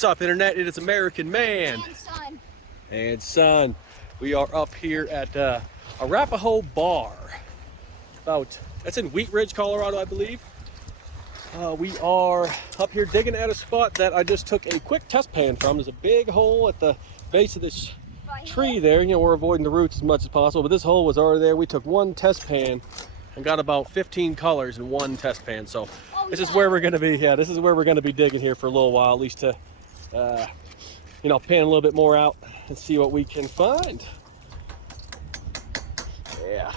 What's up, Internet? It is American Man and Son. We are up here at Arapahoe Bar. That's in Wheat Ridge, Colorado, I believe. We are up here digging at a spot that I just took a quick test pan from. There's a big hole at the base of this tree there. You know, we're avoiding the roots as much as possible, but this hole was already there. We took one test pan and got about 15 colors in one test pan. So this is where we're going to be. Yeah, this is where we're going to be digging here for a little while, at least to, you know, pan a little bit more out and see what we can find. Yeah,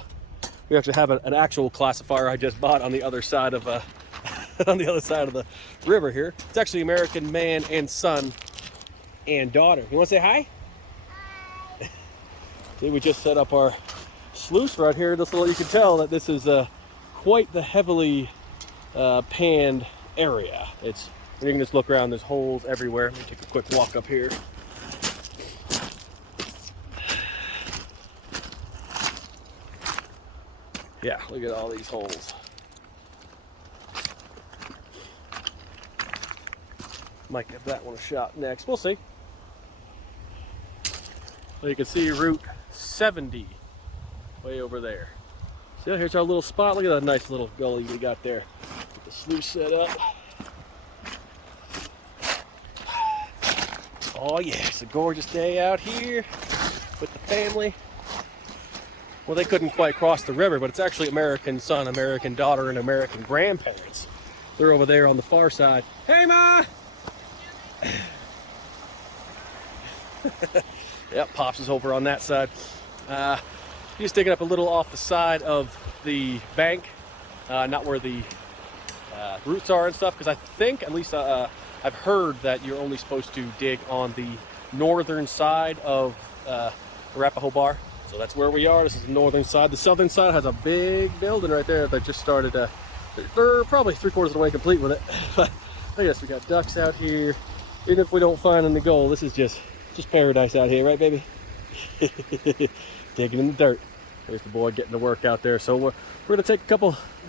we actually have an actual classifier I just bought on the other side of on the other side of the river here. It's actually American Man and Son and Daughter. You want to say hi? Hi. See, we just set up our sluice right here. This little, you can tell that this is quite the heavily panned area. It's, you can just look around, there's holes everywhere. Let me take a quick walk up here. Yeah, look at all these holes. Might give that one a shot next. We'll see. So you can see Route 70 way over there. So here's our little spot. Look at that nice little gully we got there. Get the sluice set up. Oh yeah, it's a gorgeous day out here with the family. Well, they couldn't quite cross the river, but it's actually American Son, American Daughter, and American Grandparents. They're over there on the far side. Hey, Ma! Yep, Pops is over on that side. He's digging up a little off the side of the bank, not where the roots are and stuff, because I think, at least I've heard that you're only supposed to dig on the northern side of Arapahoe Bar. So that's where we are. This is the northern side. The southern side has a big building right there that just started. They're probably 3/4 of the way complete with it. But yes, we got ducks out here. Even if we don't find any gold, this is just paradise out here, right, baby? Digging in the dirt. There's the boy getting to work out there. So we're gonna take a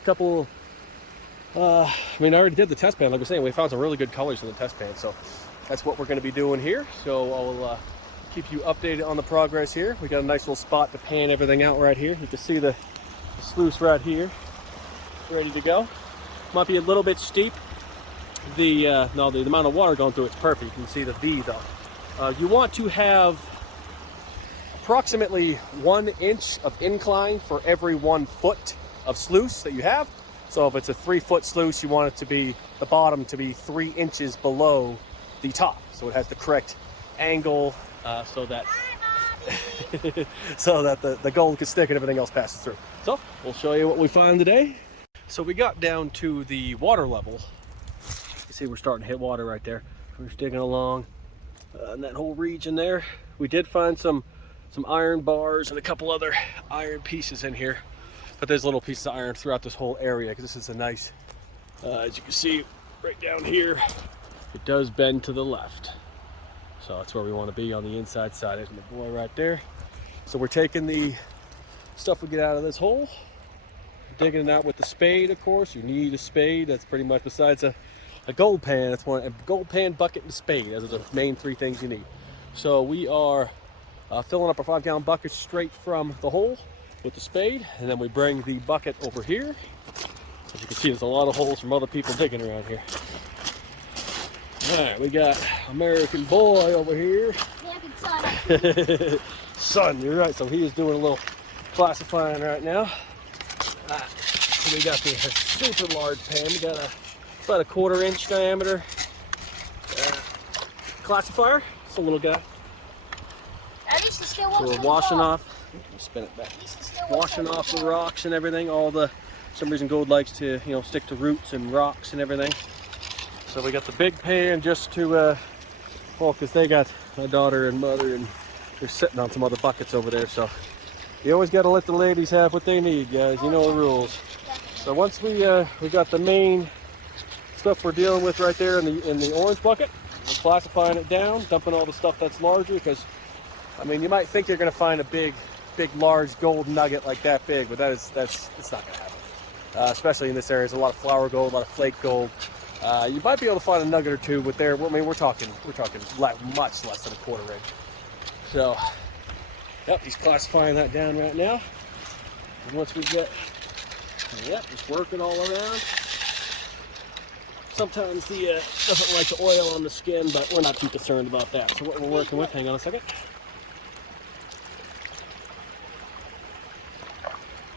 couple. I mean, I already did the test pan. Like we're saying, we found some really good colors in the test pan. So that's what we're gonna be doing here. So I'll keep you updated on the progress here. We got a nice little spot to pan everything out right here. You can see the sluice right here, ready to go. Might be a little bit steep. The amount of water going through it's perfect. You can see the V though. You want to have approximately 1 inch of incline for every 1 foot of sluice that you have. So if it's a 3-foot sluice, you want it to be the bottom to be 3 inches below the top, so it has the correct angle, so that the gold can stick and everything else passes through. So we'll show you what we find today. So we got down to the water level. You see we're starting to hit water right there. We're just digging along in that whole region there. We did find some iron bars and a couple other iron pieces in here, but there's little pieces of iron throughout this whole area because this is a nice, as you can see right down here, it does bend to the left. So that's where we want to be, on the inside side. There's my boy right there. So we're taking the stuff we get out of this hole, digging it out with the spade. Of course, you need a spade. That's pretty much, besides a gold pan, that's a gold pan, bucket, and spade. Those are the main 3 things you need. So we are filling up a 5-gallon bucket straight from the hole with the spade, and then we bring the bucket over here. As you can see, there's a lot of holes from other people digging around here. All right, we got American Boy over here. American Son. Son, you're right. So he is doing a little classifying right now. So we got the super large pan. We got about a 1/4 inch diameter classifier. It's a little guy. So we're washing off. Spin it back. Washing off the rocks and everything. For some reason gold likes to, you know, stick to roots and rocks and everything. So we got the big pan just to, well, because they got my daughter and mother, and they're sitting on some other buckets over there. So you always got to let the ladies have what they need, guys. You know the rules. So once we got the main stuff we're dealing with right there in the orange bucket, we're classifying it down, dumping all the stuff that's larger, because I mean, you might think you're going to find a big, large gold nugget like that big, but it's not going to happen. Especially in this area, there's a lot of flour gold, a lot of flake gold. You might be able to find a nugget or two, but there, I mean, we're talking like much less than a quarter inch. So, yep, he's classifying that down right now. And once we get, yep, just working all around. Sometimes the doesn't like the oil on the skin, but we're not too concerned about that. So what we're working with, hang on a second.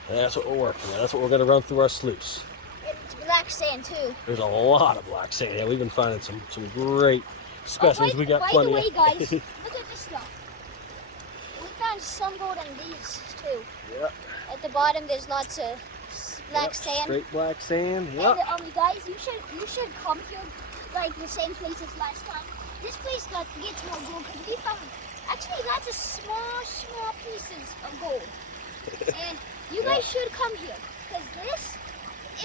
That's what we're working with. That's what we're going to run through our sluice. It's black sand too. There's a lot of black sand. Yeah, we've been finding some great specimens. We got plenty. By the way, guys, look at this stuff. We found some gold in these too. Yeah. At the bottom, there's lots of black sand. Straight black sand. Yeah. And guys, you should come here like the same place as last time. This place gets more gold because we found actually lots of small pieces of gold. And you guys should come here because this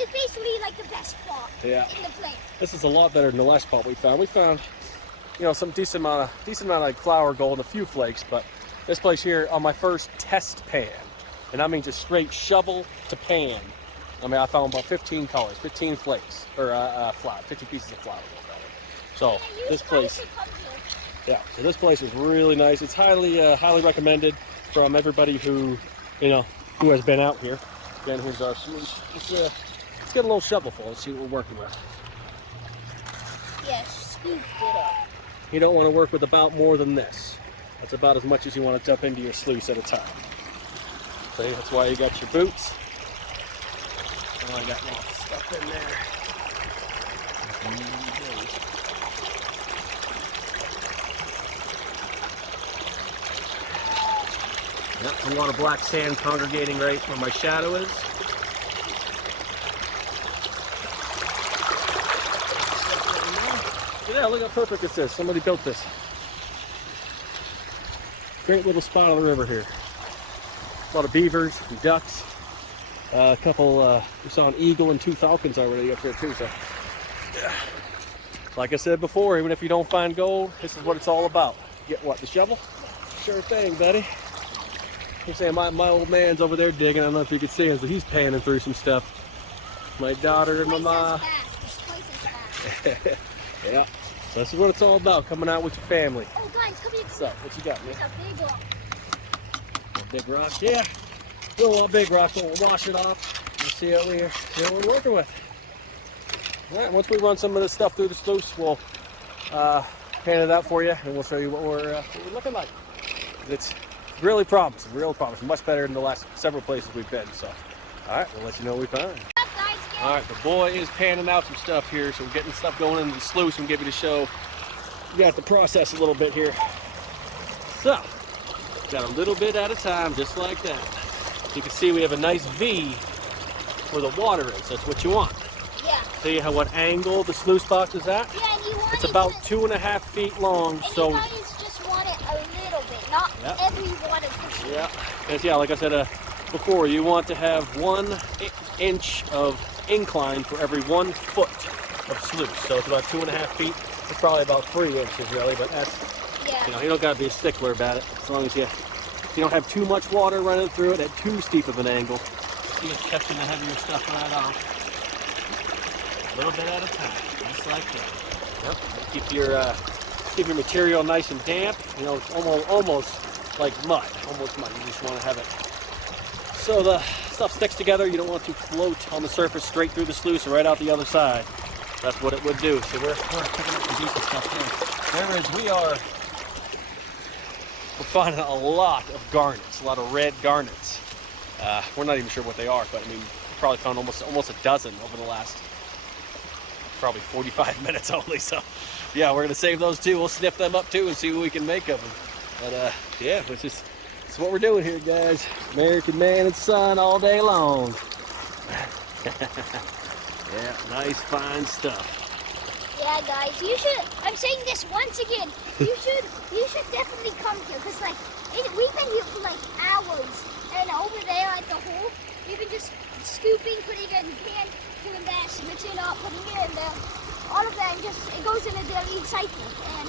is basically like the best spot in the place. This is a lot better than the last spot we found. We found, you know, some decent amount of like flour gold and a few flakes, but this place here on my first test pan, and I mean just straight shovel to pan. I mean, I found about 15 colors, 15 flakes, or flour, 50 pieces of flour. So this place, so this place is really nice. It's highly recommended from everybody who, you know, who has been out here. Again, here's our sluice. Let's get a little shovelful and see what we're working with. Yeah, scoop it up. You don't want to work with about more than this. That's about as much as you want to dump into your sluice at a time. See, that's why you got your boots. Oh, I got lots of stuff in there. Yep, a lot of black sand congregating right where my shadow is. Yeah, look how perfect this is. Somebody built this. Great little spot on the river here. A lot of beavers and ducks. A couple, we saw an eagle and 2 falcons already up here too. So, yeah. Like I said before, even if you don't find gold, this is what it's all about. Get what, the shovel? Sure thing, buddy. You're saying my old man's over there digging. I don't know if you can see him, but he's panning through some stuff. My daughter and my mom. Yeah. So this is what it's all about, coming out with your family. Oh, guys, come here. What's up? What you got, man? It's a big rock. A big rock, yeah. Little big rock, we'll wash it off and see what we're working with. All right, once we run some of this stuff through the sluice, we'll pan it out for you, and we'll show you what we're looking like. It's really promising, much better than the last several places we've been. So, all right, we'll let you know what we find. All right, the boy is panning out some stuff here, so we're getting stuff going into the sluice and give you the show. We have to process a little bit here. So, got a little bit at a time, just like that. You can see we have a nice V where the water is. That's what you want. Yeah. See how what angle the sluice box is at? Yeah, and you want it's about 2.5 feet long. And so you guys just want it a little bit, not every water. Yeah, because like I said before, you want to have 1 inch of incline for every 1 foot of sluice. So it's about 2.5 feet. It's probably about 3 inches really, but that's, you know, you don't got to be a stickler about it. As long as you don't have too much water running through it at too steep of an angle. See, it's catching the heavier stuff right off. A little bit at a time, just like that. Yep. Keep your material nice and damp. You know, it's almost like mud. Almost mud. You just want to have it so the stuff sticks together. You don't want to float on the surface straight through the sluice and right out the other side. That's what it would do. So we're picking up some decent stuff here. Whereas we're finding a lot of garnets, a lot of red garnets. We're not even sure what they are, but I mean, we probably found almost a dozen over the last probably 45 minutes only. So yeah, we're gonna save those too. We'll sniff them up too and see what we can make of them. But yeah, it's what we're doing here, guys. American man and son all day long. Yeah, nice fine stuff. Yeah, guys, you should. I'm saying this once again. You should definitely come here because we've been here for like hours, and over there at the hole, you've been just scooping, putting it in the pan, doing that, switching up, putting it in there, all of that, and it goes in a daily cycle. And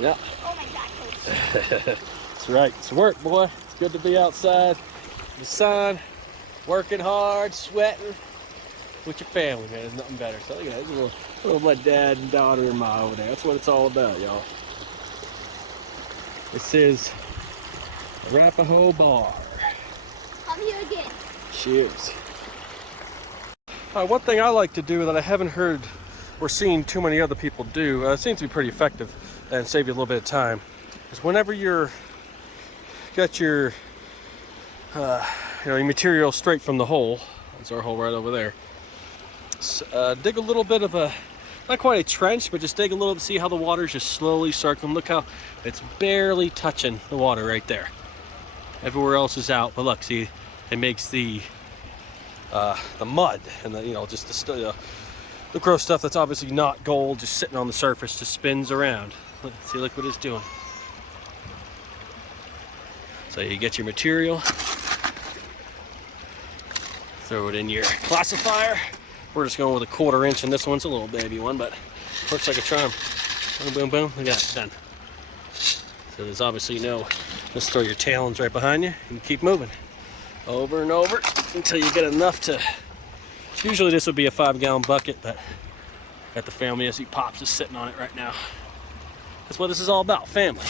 yeah. Oh my God, coach. That's right. It's work, boy. It's good to be outside, the sun, working hard, sweating with your family, man. There's nothing better. So look at that. Oh, my dad and daughter-in-law over there. That's what it's all about, y'all. This is Arapahoe Bar. Come here again. Cheers. One thing I like to do that I haven't heard or seen too many other people do, it seems to be pretty effective and save you a little bit of time, is whenever you're got your your material straight from the hole, that's our hole right over there, dig a little bit of a, not quite a trench, but just dig a little to see how the water's just slowly circling. Look how it's barely touching the water right there. Everywhere else is out, but look, see, it makes the mud and the just the gross stuff that's obviously not gold just sitting on the surface just spins around. Look what it's doing. So you get your material, throw it in your classifier. We're just going with a 1/4 inch, and this one's a little baby one, but works like a charm. Boom, boom, boom. Look at that, done. So there's obviously no, just throw your talons right behind you and keep moving over and over until you get enough to, usually this would be a 5-gallon bucket, but got the family, I see Pops is sitting on it right now. That's what this is all about, family.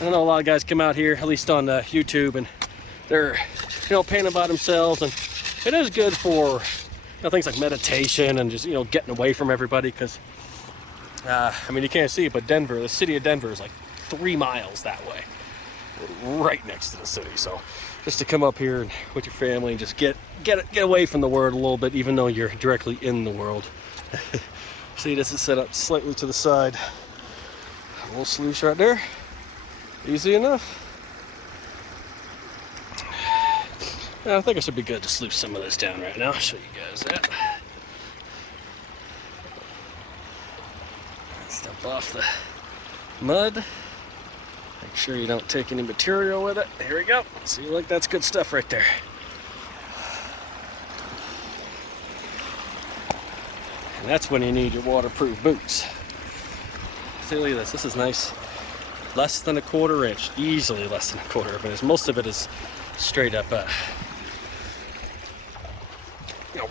I know a lot of guys come out here, at least on YouTube, and they're painting by themselves, and it is good for things like meditation and just getting away from everybody, because I mean, you can't see it, but Denver, the city of Denver, is like 3 miles that way, right next to the city. So just to come up here and with your family and just get away from the world a little bit, even though you're directly in the world. See, this is set up slightly to the side. A little sluice right there. Easy enough. I think I should be good to sluice some of this down right now. I'll show you guys that. Step off the mud. Make sure you don't take any material with it. Here we go. See, look, that's good stuff right there. And that's when you need your waterproof boots. See, look at this. This is nice. Less than a 1/4 inch. Easily less than a 1/4 inch. Most of it is straight up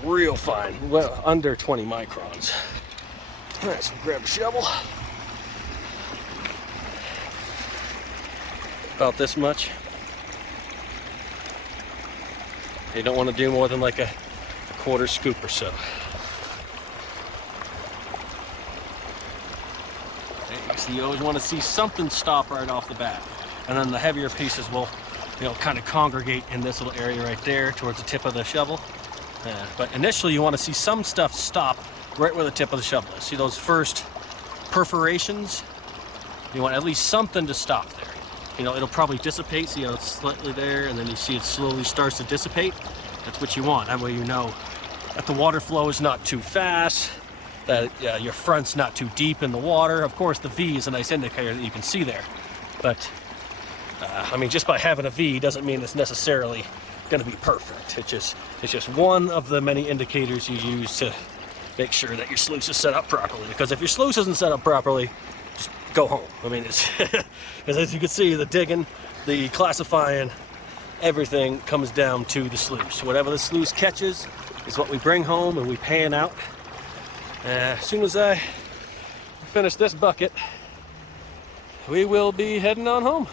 real fine, well under 20 microns. All right, so grab a shovel. About this much. You don't want to do more than like a 1/4 scoop or so. So you always want to see something stop right off the bat, and then the heavier pieces will kind of congregate in this little area right there towards the tip of the shovel. But initially you want to see some stuff stop right where the tip of the shovel is. See those first perforations? You want at least something to stop there. It'll probably dissipate. See how it's slightly there, and then you see it slowly starts to dissipate. That's what you want. That way you know that the water flow is not too fast, that your front's not too deep in the water. Of course, the V is a nice indicator that you can see there. But I mean, just by having a V doesn't mean it's necessarily going to be perfect. It's just one of the many indicators you use to make sure that your sluice is set up properly. Because if your sluice isn't set up properly, just go home. I mean, it's because as you can see, the digging, the classifying, everything comes down to the sluice. Whatever the sluice catches is what we bring home and we pan out. As soon as I finish this bucket, we will be heading on home.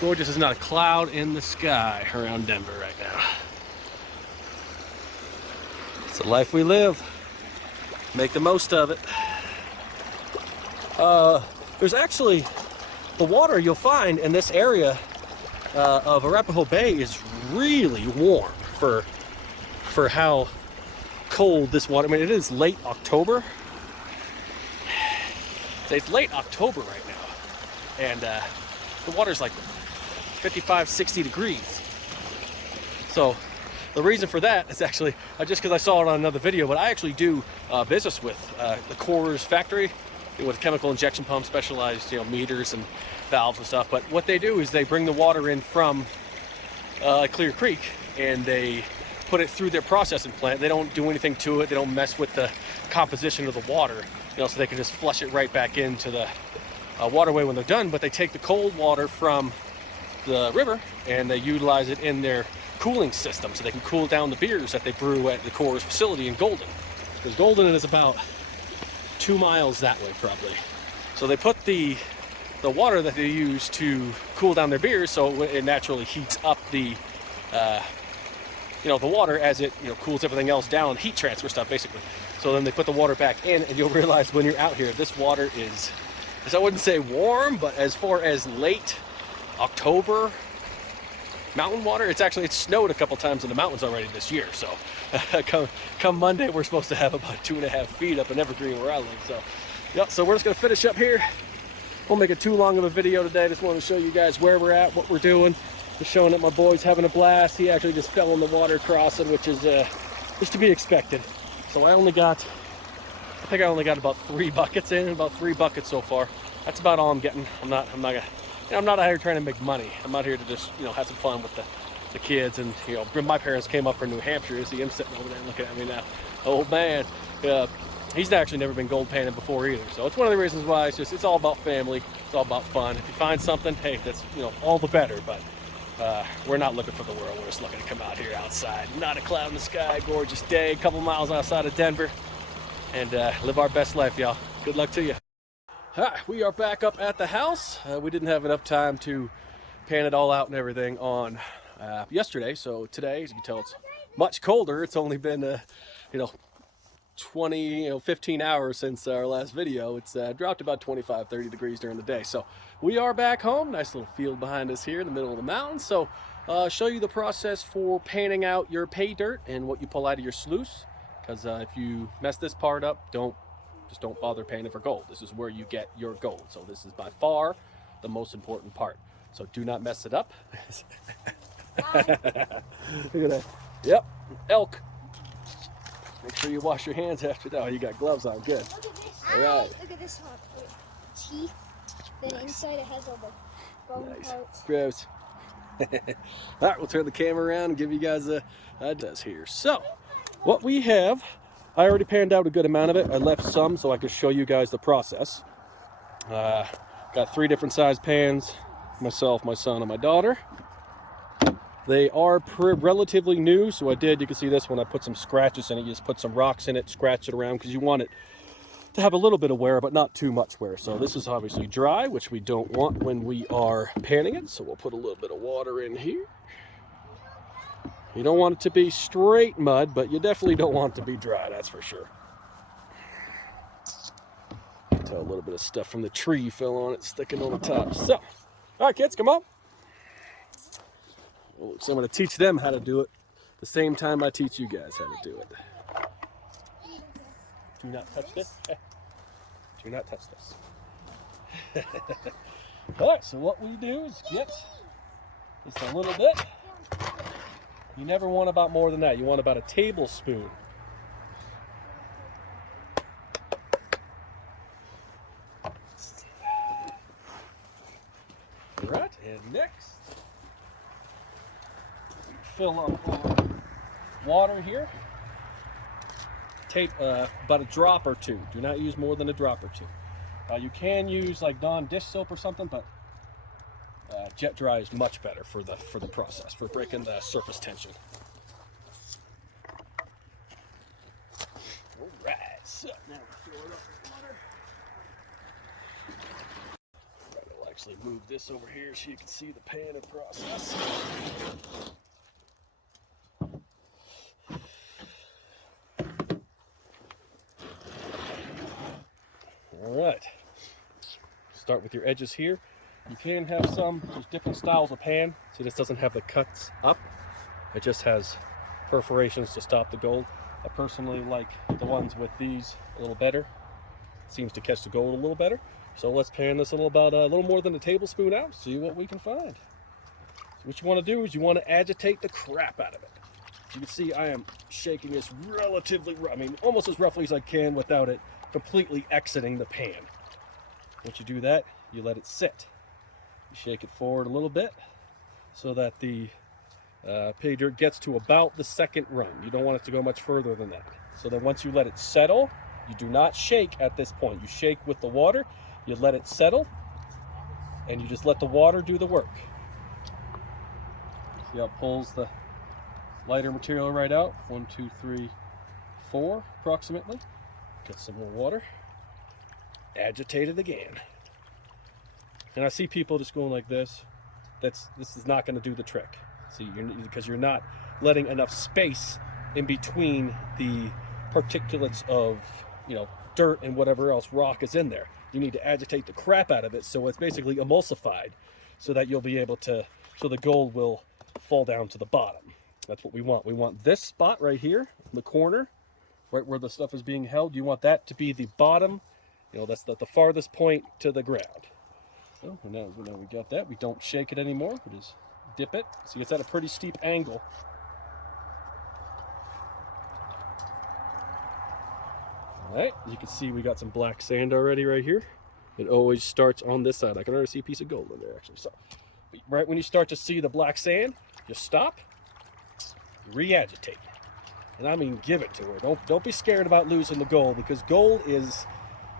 Gorgeous. There's not a cloud in the sky around Denver right now. It's the life we live. Make the most of it. There's actually, the water you'll find in this area of Arapahoe Bay is really warm for how cold this water. I mean, it is late October. It's late October right now, and the water's like 55, 60 degrees. So the reason for that is actually just because I saw it on another video, but I actually do business with the Coors factory with chemical injection pumps, specialized meters and valves and stuff. But what they do is they bring the water in from Clear Creek, and they put it through their processing plant. They don't do anything to it. They don't mess with the composition of the water, so they can just flush it right back into the waterway when they're done. But they take the cold water from the river and they utilize it in their cooling system, so they can cool down the beers that they brew at the Coors facility in Golden. because Golden is about 2 miles that way probably. So they put the water that they use to cool down their beers, so it naturally heats up the the water as it cools everything else down, heat transfer stuff basically. So then they put the water back in, and you'll realize when you're out here, this water is, I wouldn't say warm, but as far as late October mountain water, it's snowed a couple times in the mountains already this year. So come Monday, we're supposed to have about 2.5 feet up in Evergreen where I live. So yeah, so we're just gonna finish up here. Won't make it too long of a video today. Just wanted to show you guys where we're at, what we're doing. Just showing that my boy's having a blast. He actually just fell in the water crossing, which is just to be expected. So I think I only got about 3 buckets in, about 3 buckets so far. That's about all I'm getting. I'm not out here trying to make money. I'm out here to just have some fun with the kids. And my parents came up from New Hampshire. You see him sitting over there looking at me now. Old man. He's actually never been gold panning before either. So it's one of the reasons why it's all about family. It's all about fun. If you find something, hey, that's all the better. But we're not looking for the world. We're just looking to come out here outside. Not a cloud in the sky, gorgeous day, a couple miles outside of Denver, and live our best life, y'all. Good luck to you. Hi, we are back up at the house. We didn't have enough time to pan it all out and everything on yesterday, so today, as you can tell, it's much colder. It's only been 15 hours since our last video. It's dropped about 25-30 degrees during the day. So we are back home. Nice little field behind us here in the middle of the mountains. So show you the process for panning out your pay dirt and what you pull out of your sluice, because if you mess this part up, don't bother panning for gold. This is where you get your gold. So this is by far the most important part. So do not mess it up. Look at that. Yep, elk. Make sure you wash your hands after that. Oh, you got gloves on. Good. Look at this. All right. Look at this one. Teeth. Then inside it has all the bone parts. Gross. All right, we'll turn the camera around and give you guys a does here. So, what we have, I already panned out a good amount of it. I left some so I could show you guys the process. Got 3 different size pans. Myself, my son, and my daughter. They are relatively new, so you can see this one, I put some scratches in it. You just put some rocks in it, scratch it around, because you want it to have a little bit of wear, but not too much wear. So this is obviously dry, which we don't want when we are panning it. So we'll put a little bit of water in here. You don't want it to be straight mud, but you definitely don't want it to be dry, that's for sure. Tell a little bit of stuff from the tree fell on it, sticking on the top. So, all right, kids, come on. So I'm going to teach them how to do it the same time I teach you guys how to do it. Do not touch this. Do not touch this. All right, so what we do is get just a little bit. You never want about more than that. You want about a tablespoon. All right, and next, fill up water here. Take about a drop or 2. Do not use more than a drop or 2. You can use like Dawn dish soap or something, but jet dry is much better for the process, for breaking the surface tension. All right, so now we fill it up with water. Right, I'll actually move this over here so you can see the pan and process. All right, start with your edges here. You can have there's different styles of pan. See, this doesn't have the cuts up. It just has perforations to stop the gold. I personally like the ones with these a little better. It seems to catch the gold a little better. So let's pan this a little more than a tablespoon out, see what we can find. So what you want to do is you want to agitate the crap out of it. You can see I am shaking this relatively, almost as roughly as I can without it completely exiting the pan. Once you do that, you let it sit. You shake it forward a little bit so that the pay dirt gets to about the second run. You don't want it to go much further than that. So then once you let it settle, you do not shake at this point. You shake with the water, you let it settle, and you just let the water do the work. See how it pulls the lighter material right out? 1, 2, 3, 4 approximately. Get some more water. Agitate it again. And I see people just going like this. This is not going to do the trick. See, because you're not letting enough space in between the particulates of, you know, dirt and whatever else rock is in there. You need to agitate the crap out of it so it's basically emulsified, so that you'll be able to, so the gold will fall down to the bottom. That's what we want. We want this spot right here in the corner, right where the stuff is being held. You want that to be the bottom, you know, that's the farthest point to the ground. So now we got that. We don't shake it anymore. We just dip it. See, it's at a pretty steep angle. All right, as you can see, we got some black sand already right here. It always starts on this side. I can already see a piece of gold in there, actually. So, right when you start to see the black sand, just stop, re-agitate, and I mean give it to her. Don't be scared about losing the gold, because gold is,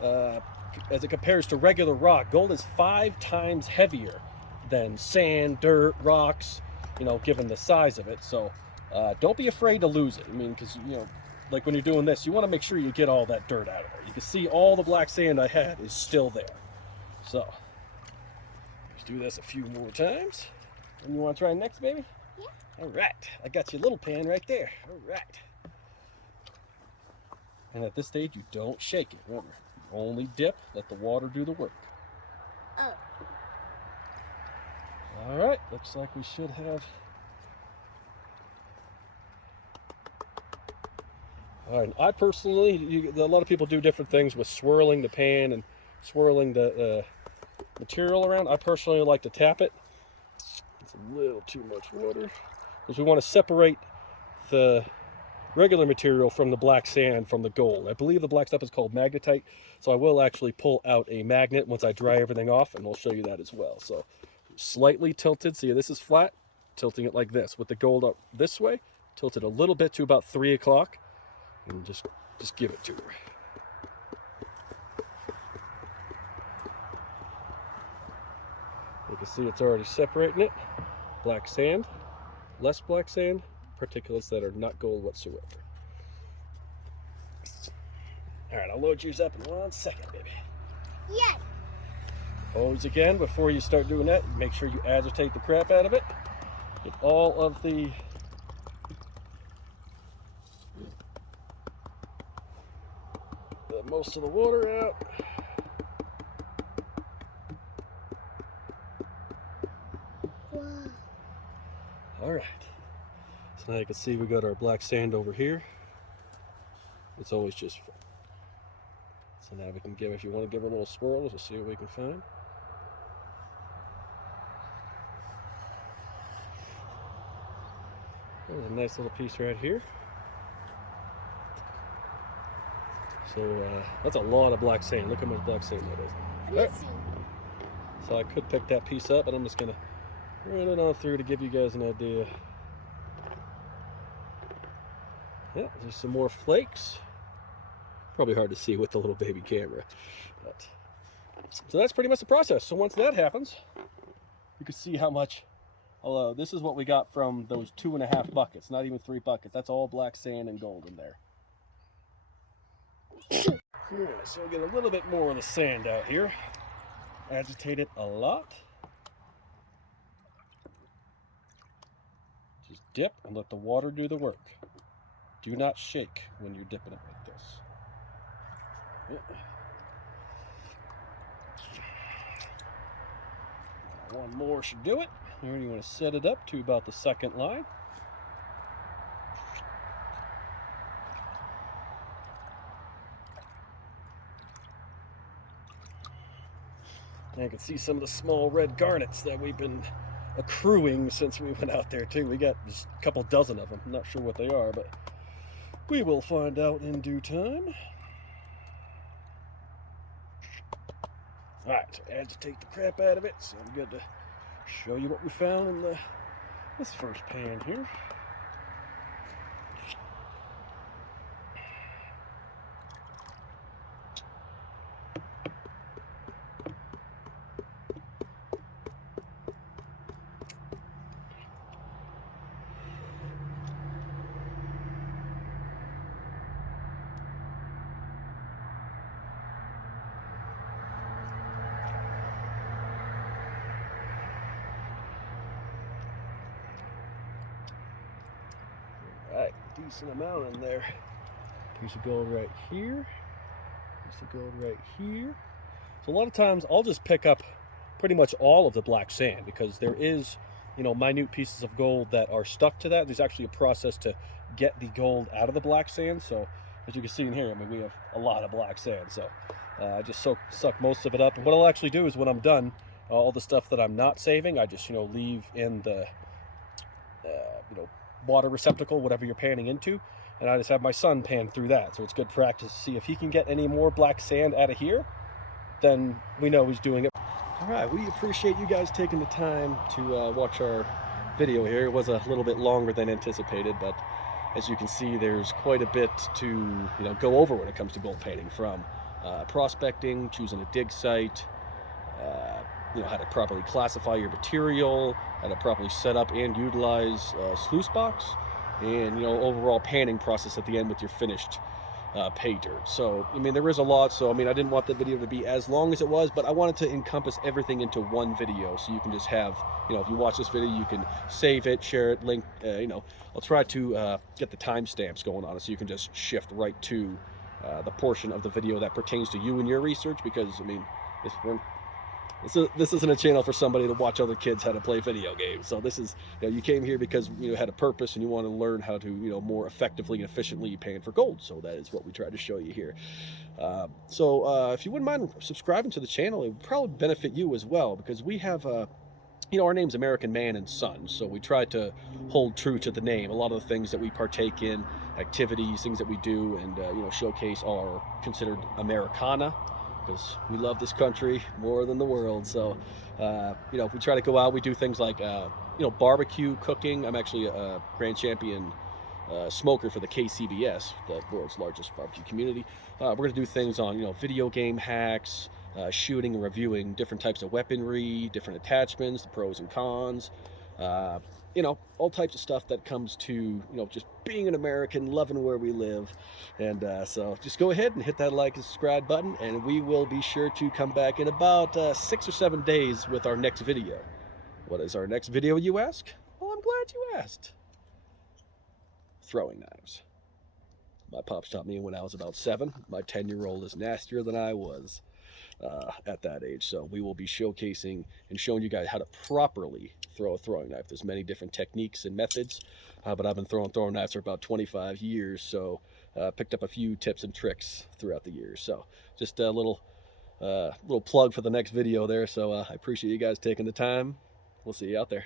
as it compares to regular rock, gold is 5 times heavier than sand, dirt, rocks. You know, given the size of it. So, don't be afraid to lose it. I mean, because you know, like when you're doing this, you want to make sure you get all that dirt out of there. You can see all the black sand I had is still there. So, let's do this a few more times. And you want to try next, baby? Yeah. All right. I got your little pan right there. All right. And at this stage, you don't shake it. Remember, you only dip. Let the water do the work. Oh. All right. Looks like we should have... All right, I personally, a lot of people do different things with swirling the pan and swirling the material around. I personally like to tap it. It's a little too much water, because we want to separate the regular material from the black sand from the gold. I believe the black stuff is called magnetite, so I will actually pull out a magnet once I dry everything off, and I'll show you that as well. So slightly tilted, see this is flat, tilting it like this. With the gold up this way, tilt it a little bit to about 3 o'clock. And just give it to her. You can see it's already separating it. Black sand, less black sand, particulates that are not gold whatsoever. All right, I'll load yours up in 1 second, baby. Yes. Always again, before you start doing that, make sure you agitate the crap out of it. Get all of the most of the water out. Wow. All right. So now you can see we got our black sand over here. It's always just full. So now we can give, if you want to give her a little swirl, we'll see what we can find. There's a nice little piece right here. So that's a lot of black sand. Look how much black sand that is. Let me Right. see. So I could pick that piece up, but I'm just gonna run it on through to give you guys an idea. Yeah, there's some more flakes. Probably hard to see with the little baby camera. But, so that's pretty much the process. So once that happens, you can see how much, although this is what we got from those 2.5 buckets, not even 3 buckets. That's all black sand and gold in there. Yeah, so we'll get a little bit more of the sand out here. Agitate it a lot. Just dip and let the water do the work. Do not shake when you're dipping it like this. Yeah. One more should do it. Here you want to set it up to about the 2nd line. And you can see some of the small red garnets that we've been accruing since we went out there too. We got just a couple dozen of them. I'm not sure what they are, but we will find out in due time. All right, so agitate the crap out of it. So I'm good to show you what we found in this first pan here. a decent amount in there. Piece of gold right here. Piece of gold right here. So a lot of times I'll just pick up pretty much all of the black sand because there is, minute pieces of gold that are stuck to that. There's actually a process to get the gold out of the black sand. So as you can see in here, I mean, we have a lot of black sand. So I just suck most of it up. And what I'll actually do is when I'm done, all the stuff that I'm not saving, I just, leave in the, water receptacle, whatever you're panning into. And I just have my son pan through that. So it's good practice to see if he can get any more black sand out of here, then we know he's doing it. All right, we appreciate you guys taking the time to watch our video here. It was a little bit longer than anticipated, but as you can see, there's quite a bit to go over when it comes to gold painting, from prospecting, choosing a dig site, how to properly classify your material, how to properly set up and utilize SLUICE BOX, and overall panning process at the end with your finished pay dirt. So I mean, there is a lot. So I mean, I didn't want the video to be as long as it was, but I wanted to encompass everything into one video, so you can just have, if you watch this video, you can save it, share it, link. I'll try to get the timestamps going on it, so you can just shift right to the portion of the video that pertains to you and your research. Because I mean, this isn't a channel for somebody to watch other kids how to play video games. So this is, you came here because you had a purpose and you want to learn how to, more effectively and efficiently pan for gold. So that is what we try to show you here. If you wouldn't mind subscribing to the channel, it would probably benefit you as well, because we have, our name's American Man and Son. So we try to hold true to the name. A lot of the things that we partake in, activities, things that we do and, showcase are considered Americana, because we love this country more than the world. So, we try to go out. We do things like, barbecue cooking. I'm actually a grand champion smoker for the KCBS, the world's largest barbecue community. We're going to do things on, video game hacks, shooting and reviewing different types of weaponry, different attachments, the pros and cons, all types of stuff that comes to, just being an American, loving where we live. And so just go ahead and hit that like and subscribe button, and we will be sure to come back in about 6 or 7 days with our next video. What is our next video, you ask? Well, I'm glad you asked. Throwing knives. My pops taught me when I was about 7. My 10-year-old is nastier than I was at that age. So we will be showcasing and showing you guys how to properly throw a throwing knife. There's many different techniques and methods, but I've been throwing knives for about 25 years. So picked up a few tips and tricks throughout the years. So just a little plug for the next video there. So I appreciate you guys taking the time. We'll see you out there.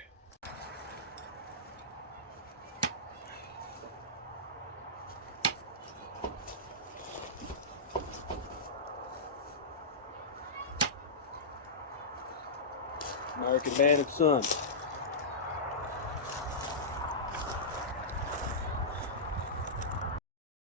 American Man and Son.